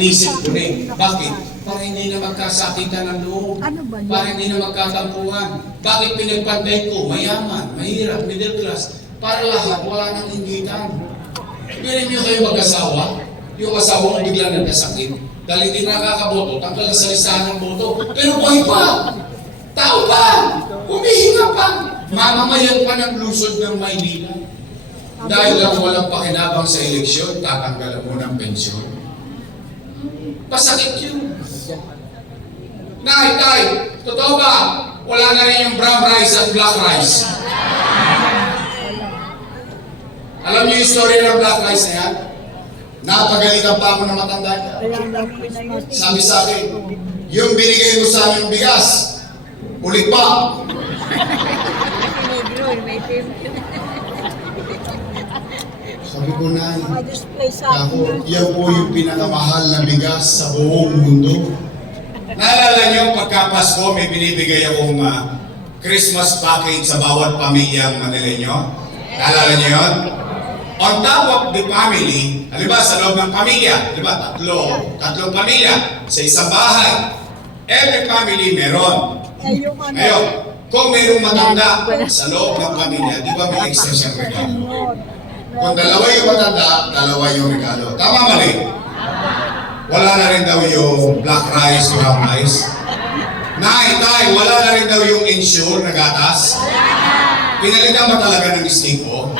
inisip ko rin. Bakit? Para hindi na magkasakitan ng loob. Para hindi na magkatampuhan. Bakit pinagpantay ko? Mayaman, mahirap, middle class. Para lahat, wala nang inggitan. Piling niyo kayo mag-asawa, yung asawa mo biglang nagkasakit. Dahil hindi nakakaboto, tanggal na sa listahan ng boto. Pero buhay pa! Tao pa! Humihinga pa! Mamamayan pa ng lusod ng Maynila. Dahil lang walang pakinabang sa eleksyon, tatanggalan mo ng pensyon. Pasakit yun. Tay, totoo ba? Wala na rin yung brown rice at black rice. Alam niyo yung story ng black rice na yan? Napagalitan pa ako ng matanda. Sabi sa akin, yung binigay mo sa aming bigas, ulit pa. Sabi ko na, ako, yan po yung pinakamahal na bigas sa buong mundo. Naalala niyo, pagka Pasko, may binibigay akong Christmas package sa bawat pamilyang Manileño. Naalala niyo yun? On top of the family, halimbawa sa loob ng pamilya, halimbawa tatlong pamilya sa isang bahay. Every family meron. Ngayon, kung mayroong matanda sa loob ng pamilya, di ba may extra siyang regalo? Kung dalawa yung matanda, dalawa yung regalo. Tama mali? Wala na rin daw yung black rice, brown rice. Tay, wala na rin daw yung insure na gatas. Pinalitan ba talaga ng istiko?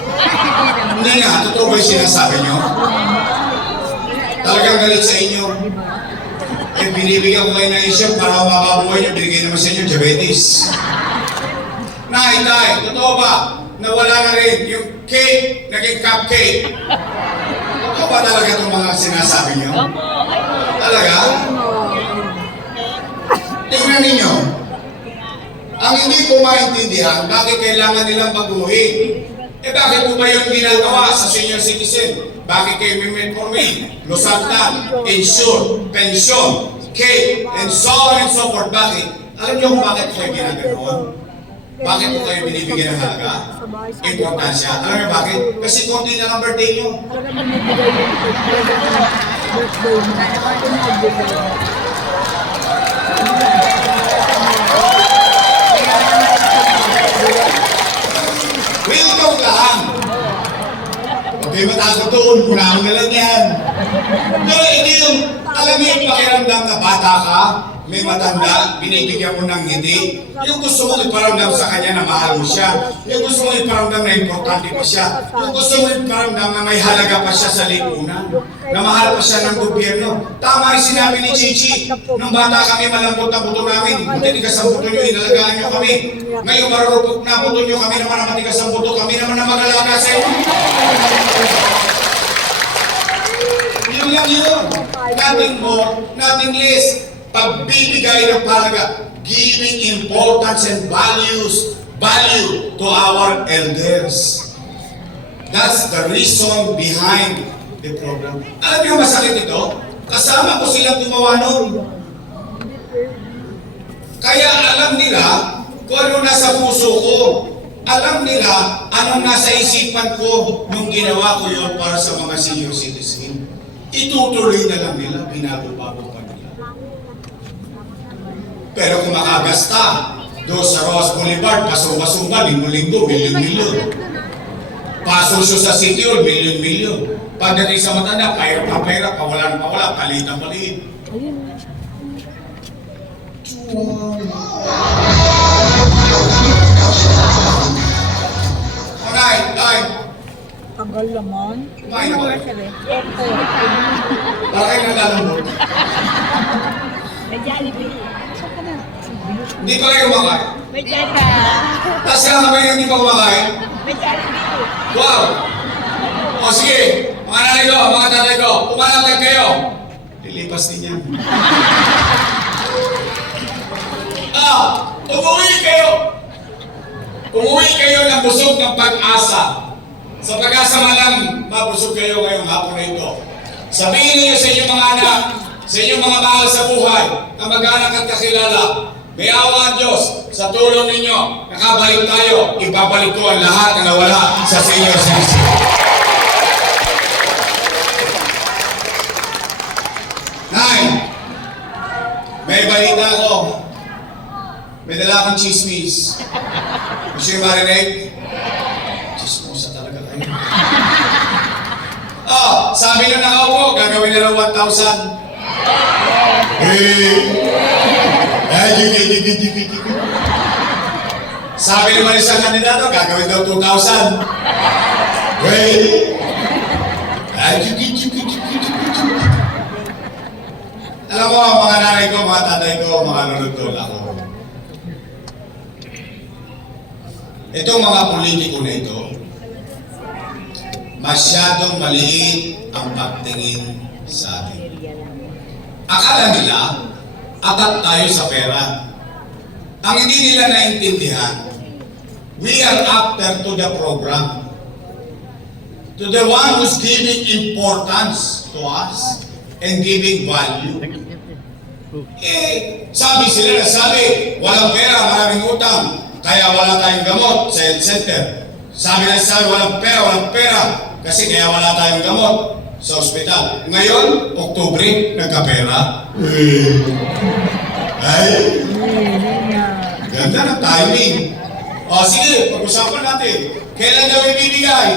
Hindi nga, totoo ba yung sinasabi nyo? Talagang galit sa inyo. Eh, binibigyan ko kayo ng insure para mababuhay nyo, binigay naman sa inyo diabetes. Tay, totoo ba na wala na rin yung cake, naging cupcake? Totoo ba talaga itong mga sinasabi nyo? Talaga? Tingnan ninyo. Ang hindi ko maintindihan, bakit kailangan nilang baguhin? Eh bakit po ba yung ginagawa sa senior citizen? Bakit kayo may metformin, losantan, insure, pension, cake, and so on and so forth? Bakit? Alam niyo kung bakit kayo ginagawa? Bakit po kayo binibigyan ng halaga? Importansya. Alam niyo bakit? Kasi konti na ang birthday niyo. Welcome lang! Huwag kayo matakot doon, kurang na lang yan. Pero hindi yung, alam mo yung pakiramdam na bata ka, may matanda, binibigyan mo ng ngiti. Yung gusto mo iparamdam sa kanya na mahal mo siya. Yung gusto mo iparamdam na importante pa siya. Yung gusto mo iparamdam na may halaga pa siya sa lipunan. Na mahal pa siya ng gobyerno. Tama yung sinabi ni Chichi. Nung bata kami, malambot ang buto namin. Matitigas ang buto nyo, inalagaan nyo kami. Ngayon, marurupok na buto nyo, kami naman ang matigas ang buto. Kami naman ang mag-alaga sa inyo. Yun lang yun. Nothing more, nothing less. Pagbibigay ng palaga, giving importance and value to our elders. That's the reason behind the program. Alam niyo masakit ito? Kasama ko silang gumawa nun. Kaya alam nila kung ano nasa puso ko. Alam nila anong nasa isipan ko nung ginawa ko yun para sa mga senior citizen. Itutuloy na lang nila, binago-bago pa nila. Pero kung makagasta, doon sa Rojas Boulevard, pasumba-sumba, linggo-linggo, milyon-milyon. Pasosyo sa City Hall, milyon-milyon. Pagdating sa matanda, pahirap, pawalan, palitan, maliit. Tay. Tagal naman. Kumain na ba? Bakit naglalambot? May Jollibee. Hindi pa kayo kumakain? May Jollibee. Tapos kaya kayo hindi pa kumakain? May Jollibee. Wow! O sige, mga nanay ko, mga tatay ko, umalatag kayo. Lilipas din yan. Umuwi kayo! Umuwi kayo ng busog ng pag-asa. Sa pag-asa malang mabusog kayo ngayong hapon na ito. Sabihin niyo sa inyong mga anak, sa inyong mga mahal sa buhay, kamag-anak at kakilala, may awa ang Diyos sa tulong ninyo. Nakabalik tayo, ibabalik ko ang lahat na nawala sa senior citizen. dala akong chismis. Gusto yung marinate? Chismosa talaga kayo. Oh, sabi nyo nakaupo, gagawin na lang 1,000. Sabi naman isang kandidato, gagawin daw 2,000. Alam mo, mga nanay ko, mga tatay ko, mga nunod ako. Itong mga politiko na ito, masyadong maliit ang pagtingin sa atin. Akala nila, atat tayo sa pera. Ang hindi nila naintindihan, we are after to the program. To the one who's giving importance to us and giving value. Sabi sila, walang pera, maraming utang, kaya wala tayong gamot sa health center. Sabi, walang pera, kasi kaya wala tayong gamot sa ospital. Ngayon, Oktubre, nagkapera. Ay, ganda ng timing. O sige, pag-usapan natin. Kailan daw ibibigay?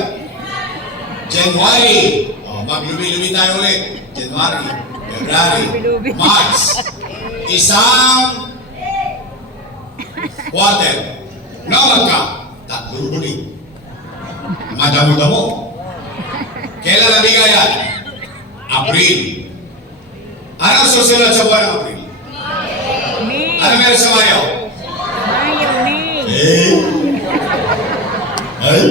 January. O, maglumi-lumi tayo ulit. January, February, March. Isang quarter. Naman ka, 3 bulig. Madamo-damo. Kailan nabigay yan? April. Anong susunod sa buwan ng April? May. Ano meron sa Mayo? Mayo, May. Ay?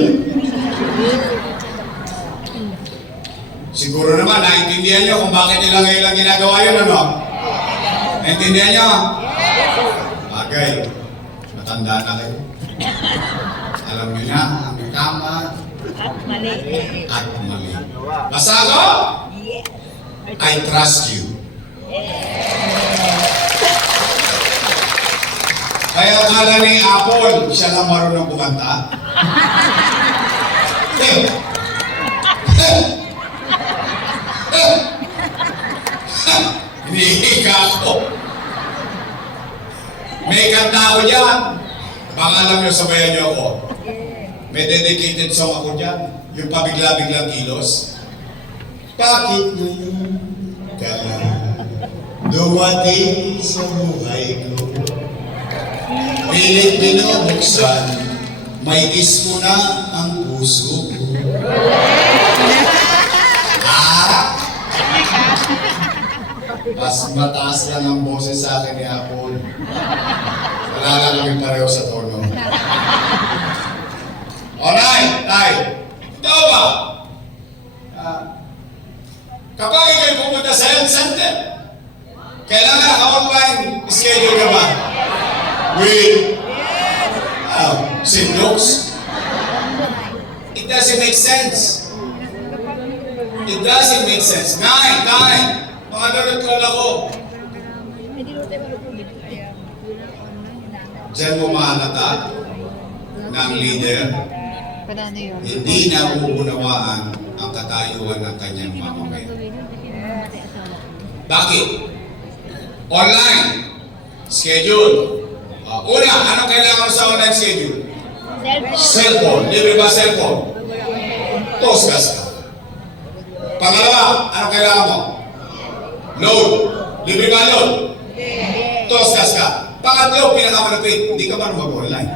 Siguro naman, naintindihan nyo kung bakit nila ngayon lang ginagawa yun, ano? Naintindihan nyo? Bagay. Matanda na kayo. Alam nyo na, ang tama Mali. at mali. Basta ako? I trust you. Kaya akala ni Apple, siya lang marunong kumanta. Hinihika ako. May kanta ako dyan. Baka alam nyo, sabayan nyo ako. May dedicated song ako dyan. Yung pabigla-biglang kilos. Bakit ngayon ka dumating sa buhay ko? Pilit binubuksan, may isko na ang puso ko. Mas mataas lang ang boses sa akin ni Apple. Wala lang kami pareho sa tono. Alright, tay. Ito ba? Kapag ikaw'y pupunta sa health center, kailangan naka-online schedule ka ba? With Sindox? It doesn't make sense. It doesn't make sense. Nine. Mga narutol ako. Diyan mo mahalata ng leader, hindi na uunawaan ang katayuan ng kanyang mamamayan. Bakit? Online schedule. Una, anong kailangan mo sa online schedule? Cellphone. Libre ba cellphone? Tosgas ka. Pangalawa, anong kailangan mo? Load. Libre ba load? Tosgas ka. Pangatlo, pinakamalapit, hindi ka marunong mag-online.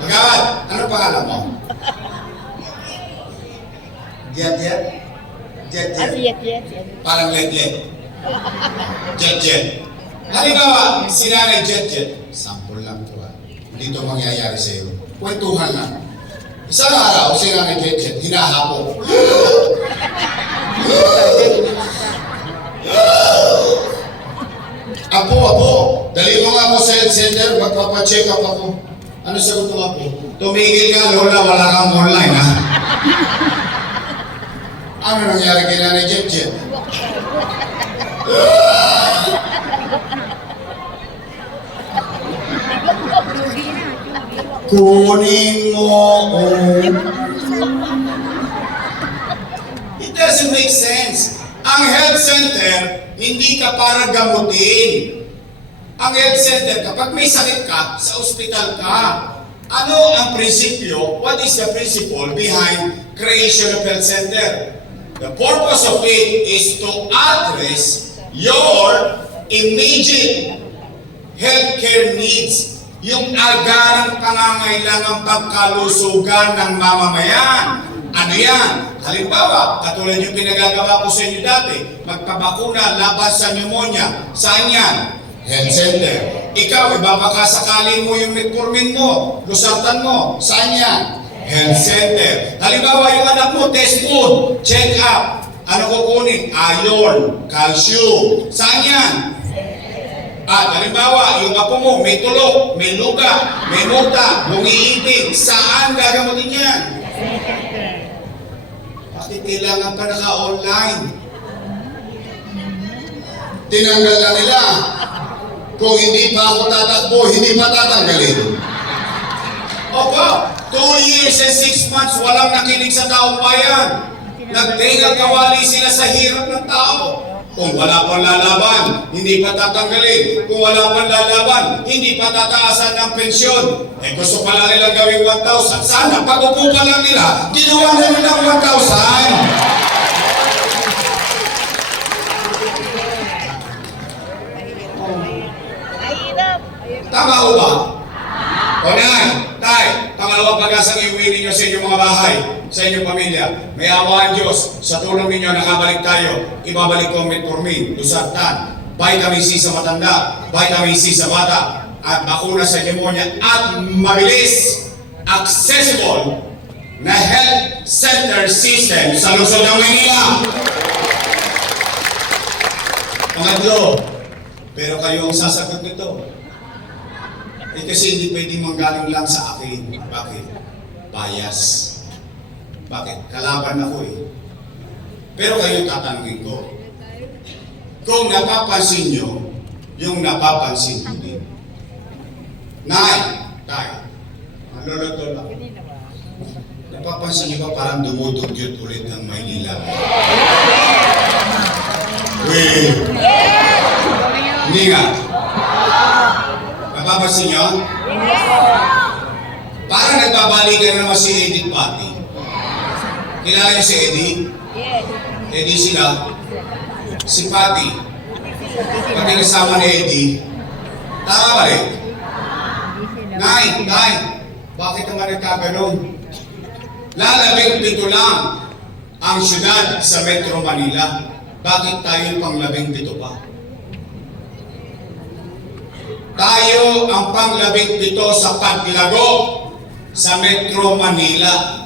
Magawad, ano pangalan mo? Jet. Parang let. Jet. Halimbawa, si Nanay Jet. Sample lang ito ha. Hindi ito mangyayari sa iyo. Kwentuhan lang. Isang araw, si Nanay Jet, hinahapo. Apo, dali mo nga ako sa health center, magpapacheck up ako. Ano sagot mo Apo? Tumigil ka, Lola, wala kang online ha? Ano nangyari kay Nanay Jet? Kunin mo It doesn't make sense. Ang health center, hindi ka para gamutin. Ang health center, kapag may sakit ka, sa ospital ka. Ano ang prinsipyo? What is the principle behind creation of health center? The purpose of it is to address your immediate healthcare needs. Yung agarang pangangailangang pagkalusugan ng mamamayan. Ano yan? Halimbawa, katulad yung pinagagawa ko sa inyo dati, magpabakuna laban sa pneumonia. Saan yan? Health center. Ikaw, ibabakasakali mo yung metformin mo, lusartan mo. Saan yan? Health center. Halimbawa, yung anak mo, test food, check up. Ano kukunin? Iron, calcium. Saan yan? At halimbawa, yung apo mo, may tulog, may luga, may muta, umiibig. Saan gagamutin yan? Bakit kailangan ka naka-online? Tinanggal na nila. Kung hindi pa ako tatakbo, hindi pa tatanggalin. Opo, 2 years and 6 months, walang nakinig sa taong bayan. Nagtingang kawali sila sa hirap ng tao. Kung wala pang lalaban, hindi pa tatanggalin. Kung wala pang lalaban, hindi pa tataasan ng pensyon. Eh gusto pala nilang gawing 1,000. Sana pag-upo pa lang nila, ginawa na nilang 1,000. Tama ho ba? O nay, tay, pangalawang pag-asang iuwi ninyo sa inyong mga bahay, sa inyong pamilya. May awa ang Diyos, sa tulong ninyo nakabalik tayo. Ibabalik ko ang metformin, lusartan, vitamin C sa matanda, vitamin C sa bata, at bakuna sa pneumonia, at mabilis, accessible na health center system sa lungsod ng Maynila. Pangatlo, pero kayo ang sasagot nito. Eh kasi hindi pwedeng manggaling lang sa akin. Bakit? Bias. Bakit? Kalaban ako eh. Pero kayo tatanungin ko. Kung napapansin nyo, yung napapansin nyo din. Nay, tay, maluluto lang. Napapansin nyo ba parang dumudugyot ulit ang Maynila? Wait. Hindi nga. Napapansin nyo? Parang nagbabalikan naman si Edith Pati. Kilala niyo si Eddie? Eddie sila. Si Pati. Pag kinasama ni Eddie, tama ba rin? Nay, bakit naman nagkaganon? Lalabing 7 lang ang syudad sa Metro Manila. Bakit tayo pang 17 pa? Tayo ang pang-17 sa paglago sa Metro Manila.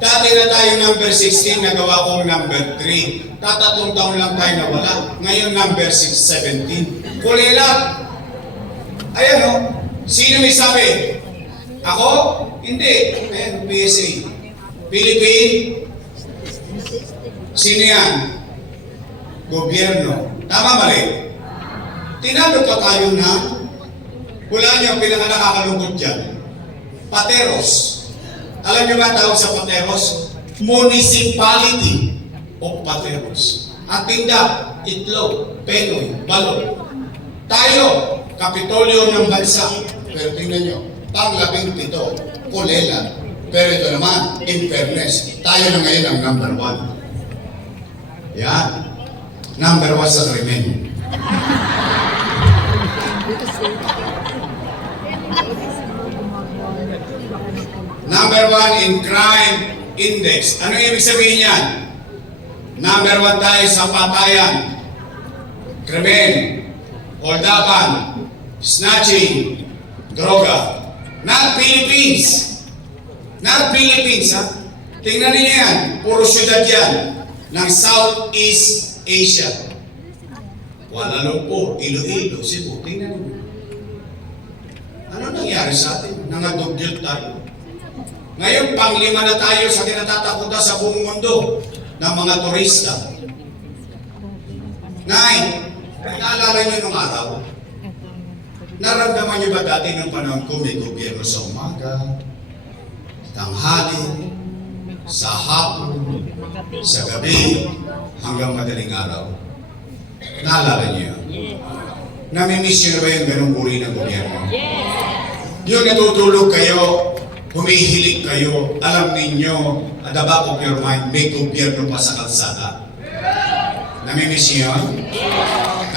Dati na tayo number 16, nagawa kong number 3. Tatatong taon lang tayo nawala. Ngayon number 17. Kulilat. Ayan o. Sino may sabi? Ako? Hindi. Ayan, PSA. Philippine? Sino yan? Gobyerno. Tama mali? Tinalo pa tayo na wala niyo ang pinaka-nakakalungkot dyan. Pateros. Alam niyo ba ang tawag sa Pateros? Municipality of Pateros. Ang tinda, itlog, penoy, balon. Tayo, Kapitolyo ng bansa. Pero tingnan niyo, pang-17, kulela. Pero ito naman, in fairness, tayo na ngayon ang number 1. Yan. Number 1 sa krimen. Number 1 in crime index. Ano ibig sabihin yan? Number 1 tayo sa patayan, krimen, holdapan, snatching, droga. Not Philippines. Not Philippines, ha? Tingnan niyo yan. Puro syudad yan ng Southeast Asia. Kuala Lumpur, Iloilo, Cebu. Tingnan niyo. Ano nangyari sa atin? Nangadugyot tayo. Ngayon, pang-5 na tayo sa kinatatakutan sa buong mundo ng mga turista. Nay, naalala niyo nung araw? Naramdaman niyo ba dati ng panahon ko may gobyerno sa umaga, tanghali, sa hapon, sa gabi, hanggang madaling araw? Naalala niyo yun? Yes. Namimiss niyo na ba yung ganung uri ng gobyerno? Yes. Yung natutulog kayo, humihilig kayo, alam ninyo, at the back of your mind, may gobyerno pa sa kalsada. Namimiss niyo yun?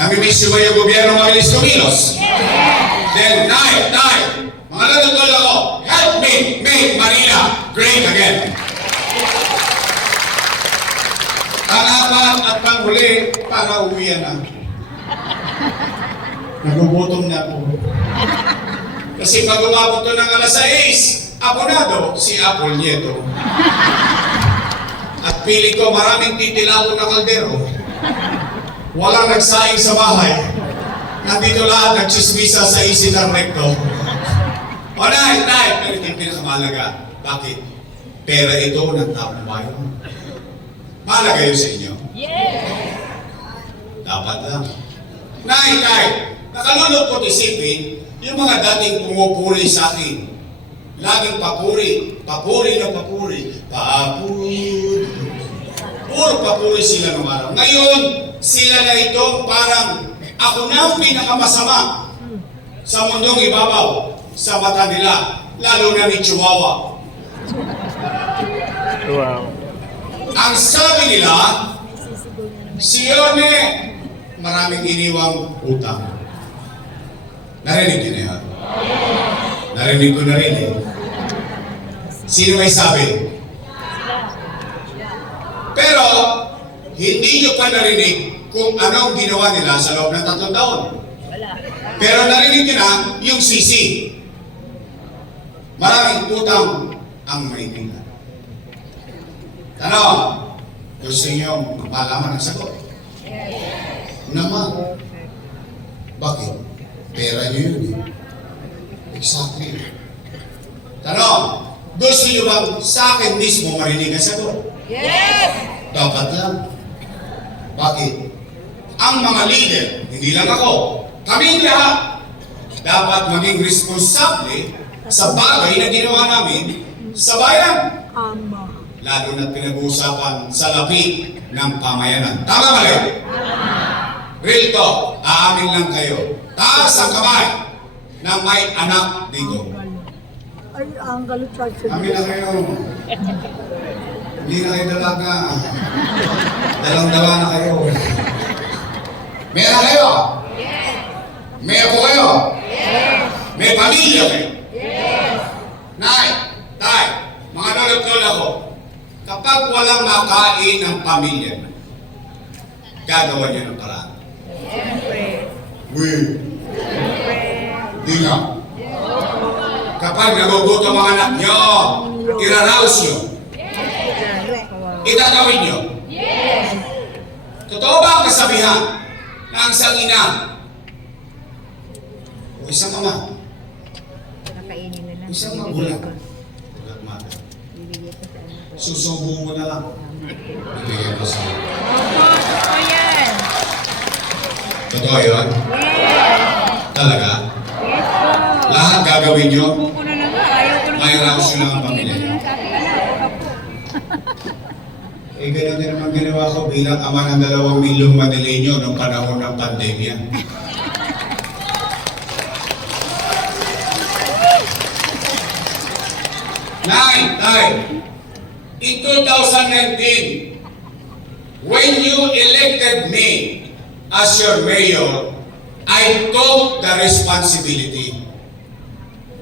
Namimiss niyo ba yung gobyerno mabilis kumilos? Then, Nay, mga natutulog ako, help me make Manila great again. Ang apat at panghuli, para uwian na. Nagugutom na ako. Kasi pag umabot to ng alas 6, aponado si Apple Nieto. At pili ko maraming titilawon na kaldero. Walang nagsaing sa bahay. Nandito lahat nagchismisa sa Isitar Recto. O Nay, pero ito yung pinakamahalaga. Bakit? Pera ito ng taong bayan. Mahalaga yun sa inyo. Yes. Dapat lang. Nay, nakalulungkot isipin, yung mga dating pumupuri sa akin, laging papuri na papuri. Puro papuri sila ng araw. Ngayon, sila na itong parang ako na ang pinakamasama sa mundong ibabaw sa mata nila, lalo na ni Chihuahua. Wow. Ang sabi nila, si Yorme, maraming iniwang utang. Narinig niyo na yan? Narinig ko na rin eh. Sino may sabi? Pero, hindi nyo pa narinig kung anong ginawa nila sa loob ng 3 taon. Wala. Pero narinig nyo na yung sisi. Maraming utang ang Maynila. Ano? Gusto nyo malaman ang sagot? Naman. Bakit? Pera nyo yun eh. Exactly. Tanong, gusto nyo bang sa akin mismo marinig ang sagot? Yes. Dapat lang. Bakit? Ang mga leader, hindi lang ako, kaming lahat, dapat maging responsable sa bagay na ginawa namin sa bayan. Lalo na pinag-uusapan sa lapi ng pamayanan. Tama ba rin? Real talk, aamin lang kayo. Taas ang kamay na may anak dito. Ay, ang galit sa Amin na kayo. Hindi na kayo dalaga. Dalang-dala na kayo. Meron kayo? May ako kayo? May pamilya kayo? Nay, tay, mga lulot-lula ko, kapag walang makain ng pamilya, gagawa niyo ng paraan. Siyempre. Di nga. Kapag nagugutom ang anak niyo, iraraos niyo, itatawid niyo. Totoo ba ang kasabihan na ang isang ina o isang ama, Nakainin na lang. isang magulang, susubo mo na lang. Ibigay mo sa iyo. Opo, totoo yan. Totoo yun? Yes. Talaga? Yes po. Lahat gagawin nyo? Buko na lang nga. Ayaw ko na. May raos yun lang ang pamilya Hindi ko niyo. na sa aking anak. Opo. Eh, ganun din naman ginawa ko bilang ama ng 2 milyong Manileño noong panahon ng pandemya. In 2019, when you elected me as your mayor, I took the responsibility.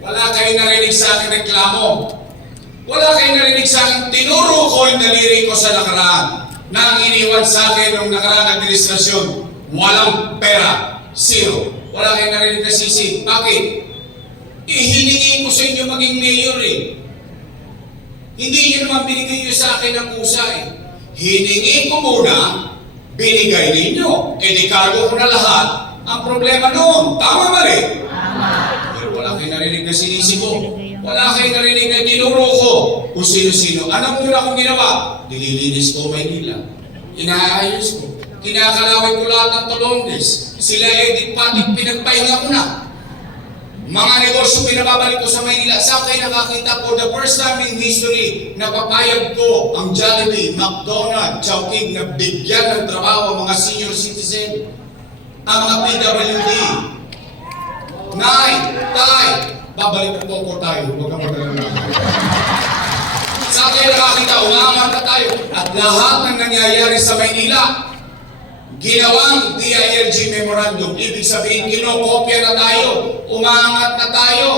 Wala kayong narinig sa akin reklamo. Wala kayong narinig sa akin, tinuro ko yung daliri ko sa nakaraan na ang iniwan sa akin ng nakaraang administrasyon, walang pera, zero. Wala kayong narinig na sisi. Bakit? Hiningi ko sa inyo maging mayor eh. Hindi nyo naman binigay nyo sa akin ng kusa eh. Hiningi ko muna, binigay ninyo. E di cargo ko na lahat ang problema noon. Tama ba rin? Pero wala kayong narinig na sinisi ko. Wala kayong narinig na tinuro ko kung sino-sino. Anong muna kong ginawa? Nililinis ko Maynila. Inaayos ko. Kinakalawin ko lahat ng Tolondes. Sila Edith Patik, pinagpahinga ko na. Mga negosyo pinababalik ko sa Maynila. Sa akin nakakita for the first time in history na papayag ko ang Jollibee, McDonald's, Chowking na bigyan ng trabaho ang mga senior citizen, ang mga PWD. Nay, tay, babalik po tayo. Huwag kang mag-alala. Sa akin nakakita, umangat na tayo. At lahat ng nangyayari sa Maynila, ginawang DILG Memorandum. Ibig sabihin, kinokopya na tayo. Umangat na tayo.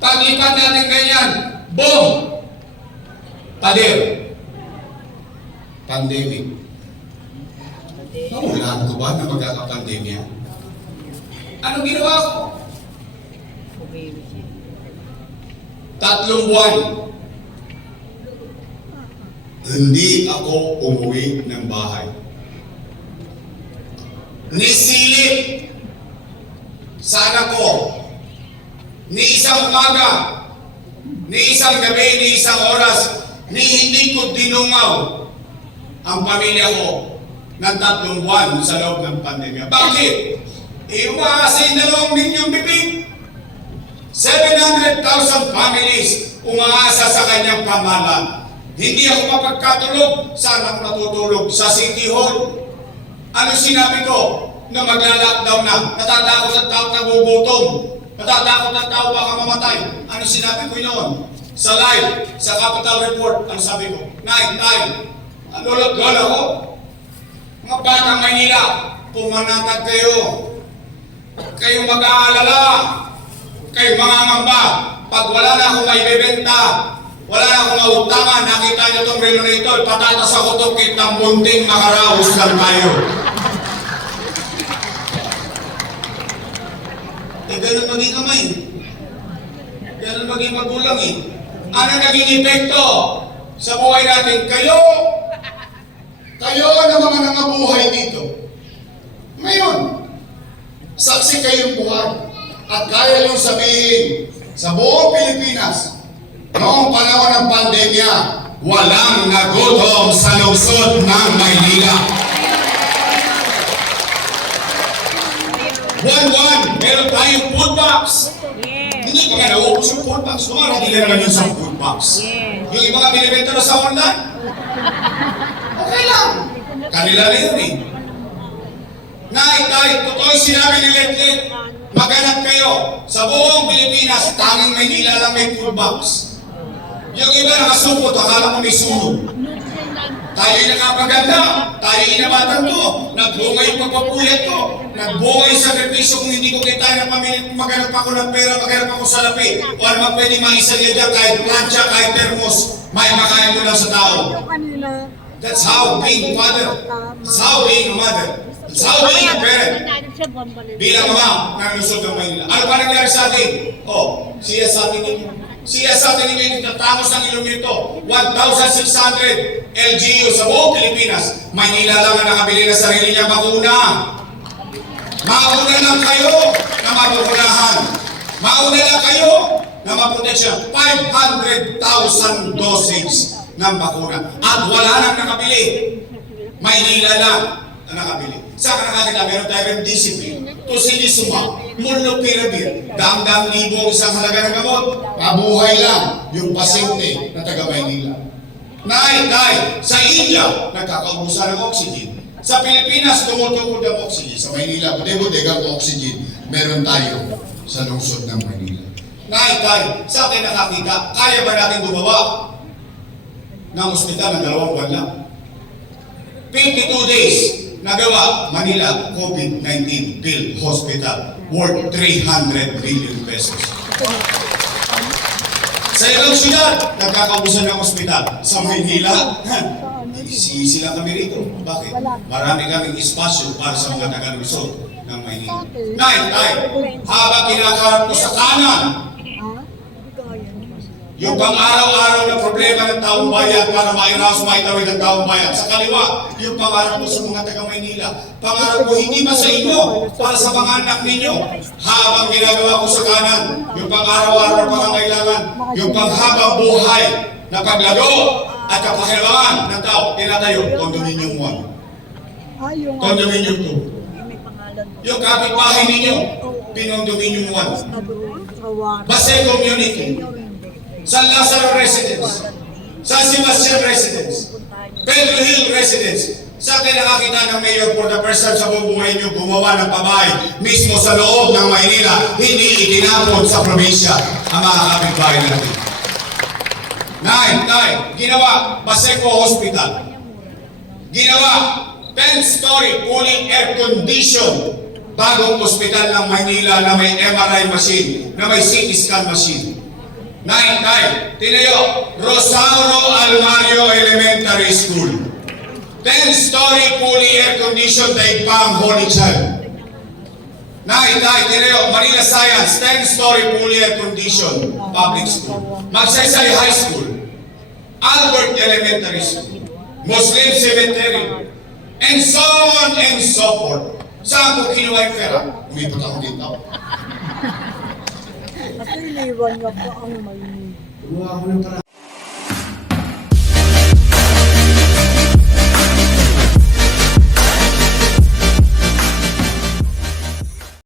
Paglipat natin ganyan, boom! Pader. Pandemic. Namulaan ko ba na magkakapandemya? Ano ginawa ko? 3 buwan. Hindi ako umuwi ng bahay. Nisilip sana ko ni isang umaga, ni isang gabi, ni isang oras, ni hindi ko dinungaw ang pamilya ko ng 3 buwan sa loob ng pandemya. Bakit? Umaasa yung 2 milyong bibig. 700,000 families umaasa sa kanyang pamahalaan. Hindi ako mapagkatulog. Saan ako natutulog? Sa City Hall. Ano sinabi ko? Na magla-lockdown na. Natatakot ang tao nagugutom. Natatakot ang tao baka mamatay. Ano sinabi ko yun? Sa live, sa Capital Report, ang sabi ko, Night time, lola ko, mga batang Maynila, pumanatag kayo. Kayong mag-aalala. Kayong mangangamba. Pag wala na akong maibibenta, wala na akong mautangan, nakita nyo itong Relonator, patatas ako itong kitang munting makaraos lang tayo. Ganun maging kamay. Ganun maging magulang eh. Ano naging epekto sa buhay natin? Kayo na mga nangabuhay dito. Ngayon, saksi kayong buhay. At kaya nyo sabihin sa buong Pilipinas, noong panahon ng pandemya, walang nagutom sa lungsod ng Maynila. Buwan-buwan, meron tayong food box. Yes. Hindi ko nga nauubos yung food box. Kumarang nila naman yung sa food box. Yes. Yung iba nga binibenta na sa online, okay lang. Kanila na yun eh. Kahit totoo yung sinabi ni Letlet, maghanap kayo sa buong Pilipinas, tanging Maynila lang may food box. Yung iba nakasupot, akala mo may sunog. Tayo'y nakapaganda, tayo'y inabatan ko, nagbunga yung pagpapuyat ko, nagbunga yung sakripisyo kung hindi ko kita ng pamilya, maghanap ako ng pera, maghanap ako sa lapi, o ano pwede maisalya dyan, kahit plancha, kahit termos, may makain mo lang sa tao. Yung kanila, That's how being a father, that's how being a mother, that's how being a parent. Bilang ama ng Luzon ng Maynila. Ano pa nangyari sa atin? Siya sa atin ninyo. Siya sa atin ninyo, itatapos ng ilong nito. 1,600 LGU sa buong Pilipinas. Maynila lang ang nakabili na sarili niya bakuna. Mauna lang kayo na mapupunahan. Mauna lang kayo na maproteksyon. 500,000 dosage ng bakuna. At wala nang nakabili. Maynila lang ang nakabili. Sa nakakita, meron tayong discipline. Tusilisuma, molnupiravir, dam-dam libo isang halaga ng gamot. Pabuhay lang yung pasyente na taga Maynila. Nay, sa India, nagkakaubusan ng oxygen. Sa Pilipinas, tumutukod ang oxygen. Sa Maynila, bude-budegang oxygen, meron tayo sa lungsod ng Maynila. Nay, sa akin nakakita, kaya ba natin gumawa ng ospital ng 2 buwan lang? 52 days, nagawa, Manila, COVID-19 Field Hospital, worth 300 billion pesos. Sa ibang syudad, nagkakaubusan ng ospital. Sa Maynila, easy lang kami rito. Bakit? Marami kaming espasyo para sa mga taga-Luzon ng Maynila. Habang kinakarap ko sa kanan, yung pang-araw-araw na problema ng taong bayan para mairaos, maitawid ang taong bayan. Sa kaliwa, yung pangarap ko sa mga taga-Maynila. Pangarap ko hindi pa sa inyo, para sa mga anak ninyo. Habang ginagawa ko sa kanan, yung pang-araw-araw na pangangailangan, yung panghabang buhay na paglago at kapakinabangan ng tao, tinatayo, Condominium 1. Condominium 2. Yung kapitbahay ninyo, Pinondominium 1. na doon sa Juan. Basay Community. San Lazaro Residence. San Sebastian Residence. Pedro Hill Residence. Sa akin nakakita ng mayor for the first time sa buong buhay niyo gumawa ng pabahay mismo sa loob ng Maynila, hindi itinapon sa probinsya ang mga kapitbahay natin. Nine, ginawa Paseco Hospital. Ginawa 10-story fully air-conditioned bagong ospital ng Maynila na may MRI machine, na may CT scan machine. Nine, tinayo Rosauro Almario Elementary School. 10-story fully air-conditioned Daigpam Holy Child. Tinayo Manila Science, 10-story fully air-conditioned public school. Magsaysay High School. Albert Elementary School. Muslim Cemetery. And so on and so forth. Saan ko kinuha yung pera? Umipot ako dito. Kasi iniwan niya pa ang Maynila. Kumuha ako ng para.